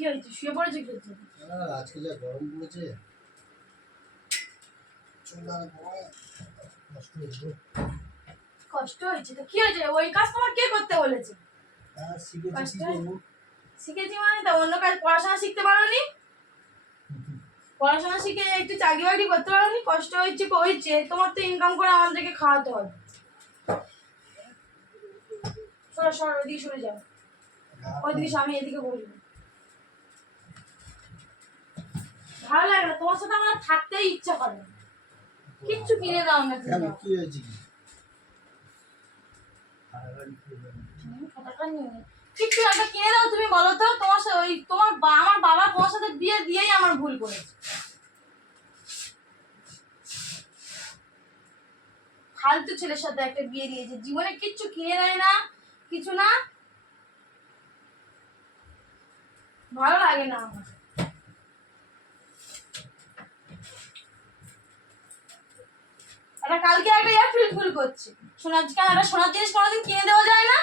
কি হয়েছে? শুয়ে পড়েছে কি হয়েছে? আজকে যা গরম পড়েছে চুলার গরম কষ্ট হয়েছে। কষ্ট হয়েছে তো কি হয়েছে? ওই কাজ তোমার কে করতে বলেছে? শিখেছি কি করবো? শিখেছি মানে তা অন্য কাজ পড়াশোনা শিখতে পারোনি? পড়াশোনা শিখে একটু চাকরি বাকরি করতে পারোনি? কষ্ট হয়েছে তোমার তো ইনকাম করে আমাদেরকে খাওয়াতে হবে। সরো সরো, ওইদিকে সরে যাও। ওইদিকে আমি এদিকে বসবো। ভালো লাগে না তোমার সাথে, আমার থাকতেই ইচ্ছা করে না। কিচ্ছু কিনে দাও না তুমি। কি হয়েছে কি? কিচ্ছু একটা কিনে দাও তুমি, বলো তো। তোমার সাথে ওই আমার বাবা তোমার সাথে বিয়ে দিয়েই আমার ভুল করেছে। ফালতু ছেলের সাথে একটা বিয়ে দিয়েছে, জীবনে কিচ্ছু কিনে দেয় না, কিছু না। ভালো লাগে না আমার। এটা কালকে একটা এপ্রিল ফুল করছে। সোনার কেন একটা সোনার জিনিস কোনোদিন কিনে দেওয়া যায় না?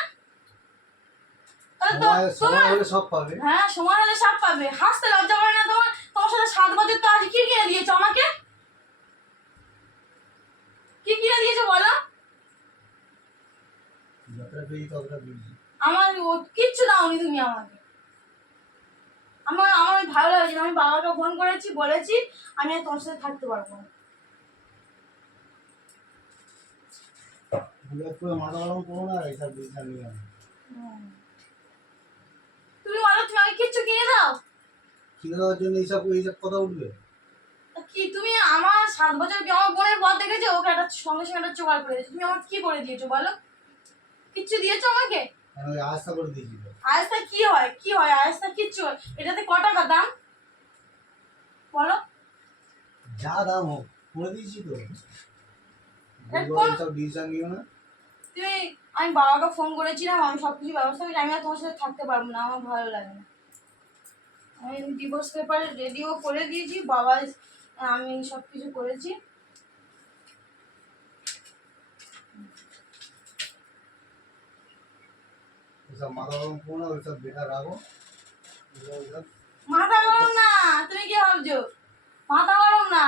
সময় হলে সব পাবে। হ্যাঁ, সময় হলে সব পাবে। হাসতে লজ্জা করে না তোমার? তোমার সাথে 7 বছর তো আজ কি কিনে দিয়েছো আমাকে? কি কিনে দিয়েছো বলো? যতটা পেয়েছি ততটা পেয়েছি। আমার কিচ্ছু দাওনি তুমি আমাকে। আমার ভালো লাগছে না। আমি বাবাকে ফোন করেছি, বলেছি আমি আর তোমার সাথে থাকতে পারবো না। মাথা গরম করো না, এইসব ডিসিশন নিয়ে আমি। তুমি বলো, তুমি আমাকে কিচ্ছু কিনে দাও। কিনে দেওয়ার জন্য এইসব কথা উঠবে? কি তুমি আমার 7 বছর কি আমার বোনের পথ দেখেছো? ওকে একটা সঙ্গে সঙ্গে একটা জোগাড় করে দিয়েছো। তুমি আমাকে কি করে দিয়েছো বলো? কিচ্ছু দিয়েছো আমাকে? আমি আস্থা করে দিয়েছিল। আয়েস্তা কি হয়? কি হয় আয়েস্তা? কিচ্ছু হয়। এটাতে ক টাকা দাম বলো? যা দাম হোক করে দিয়েছি তো। এইসব ডিসিশন নিও না। তুমি আমি বাবাকে ফোন করেছিলাম, আমি সবকিছু ব্যবস্থা করেছি। আমি আর তোমার সাথে থাকতে পারবো না, আমার ভালো লাগে না। আমি ডিভোর্স পেপার রেডিও করে দিয়েছি বাবা, আমি সবকিছু করেছি। ওইসব মাথা গরম করো না, ওইসব বেকার রাখো। মাথা গরম না, তুমি কি ভাবছো? মাথা গরম না,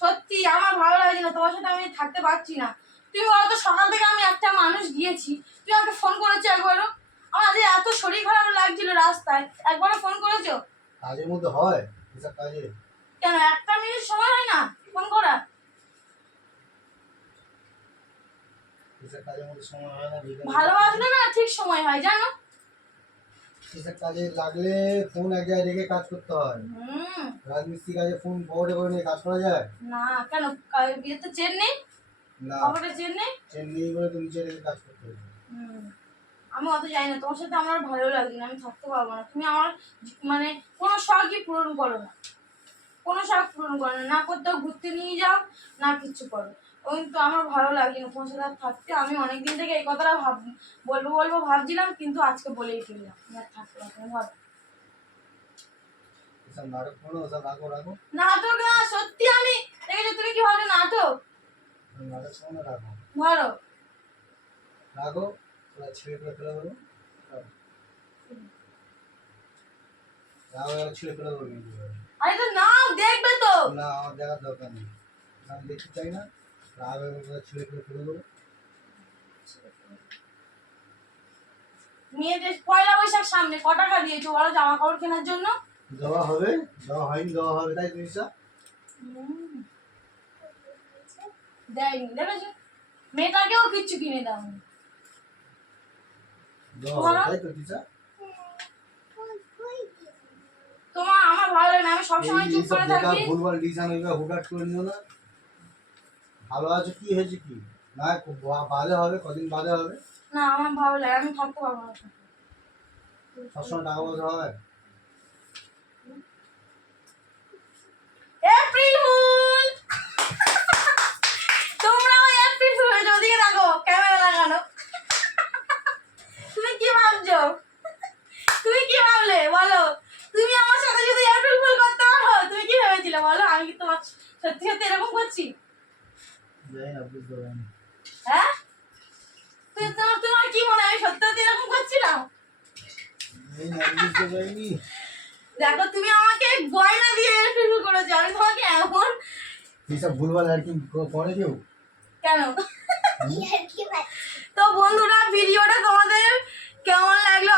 সত্যি আমার ভালো লাগছে না, তোমার সাথে আমি থাকতে পারছি না। তুমি বলো তো, সকাল থেকে আমি একটা মানুষ গিয়েছি, তুমি আমাকে ফোন করেছো একবারও? আমার আজ এত শরীর খারাপ লাগছিল রাস্তায়, একবারও ফোন করেছো? কাজের মধ্যে হয় এসব কাজে? কেন একটা মিনিট সময় হয় না ফোন করা? এসব কাজের মধ্যে সময় হয় না। ভালোবাসলে না ঠিক সময় হয়, জানো? এসব কাজে লাগলে ফোন এক জায়গায় রেখে কাজ করতে হয়। রাজমিস্ত্রি কাজে ফোন পকেটে করে নিয়ে কাজ করা যায় না। কেন বিয়েতে চেন নেই? না, পকেটে চেন নেই? চেন নেই বলে তো নিচে রেখে কাজ করতে হবে। আমি অত জানি না, তোমার সাথে আমার ভালো লাগে না, আমি থাকতে পারবো না। তুমি আমার মানে কোনো শখই পূরণ করো না, কোনো শখ পূরণ করো না, না কোথাও ঘুরতে নিয়ে যাও, না কিচ্ছু করো। ওই তো আমার ভালো লাগে না তোমার সাথে আর থাকতে। আমি অনেকদিন থেকে এই কথাটা বলবো ভাবছিলাম, কিন্তু আজকে বলেই ফেললাম আমি আর থাকতে পারবো না। ভালো এসব নাটক করো, ওসব রাখো রাখো। নাটক না, সত্যি আমি দেখেছো। তুমি কি ভাবছো নাটক? নাটক করো না, রাখো ধরো রাখো। ওরা ছেড়ে ফেলে ফেলে দেবো। রাখো, ছেড়ে ফেলে দেবো কিন্তু। আরে তো নাও, দেখবে তো। না, আমার দেখার দরকার নেই, আমি দেখতে চাই না। রাখো, ছেড়ে ফেলে ফেলে দেবো। মেয়েদের পয়লা বৈশাখ সামনে, ক টাকা দিয়েছো বলো জামা কাপড় কেনার জন্য? দেওয়া হবে, দেওয়া হয়নি, দেওয়া হবে তাই জিনিসটা দেয়নি, দেখেছো? মেয়েটাকেও কিচ্ছু কিনে দাওনি। দেওয়া হবে তাই তো দিশা। তোমার আমার ভালো লাগে না, আমি সবসময় চুপ করে থাকি। ভুলভাল ডিসিশন ওইভাবে হুটহাট করে নিও না। ভালো আছো, কি হয়েছে কি না, বাদে হবে, কদিন বাদে হবে। না, আমার ভালো লাগে, আমি থাকতে পারবো না। সবসময় টাকা পয়সা হয়? এপ্রিল ফুল তোমরাও এপ্রিল ফুল হয়েছে। ওদিকে দেখো, ক্যামেরা লাগানো। তুমি কি ভাবছো? তুমি কি ভাবলে বলো? তুমি আমার সাথে যদি এপ্রিল ফুল করতে পারো, তুমি কি ভেবেছিলে বলো? আমি কি তোমার সত্যি সত্যি এরকম করছি? জানি না, বুঝতে পারিনি। হ্যাঁ, তোমার কি মনে হয় আমি সত্যি সত্যি এরকম করছিলাম? জানি না, বুঝতে পারিনি। দেখো তুমি আমাকে গয়না দিয়ে শুরু করেছো, আমি তোমাকে এমন এইসব ভুলভাল আর কি করে কেউ? কেন? তো বন্ধুরা ভিডিওটা তোমাদের কেমন লাগলো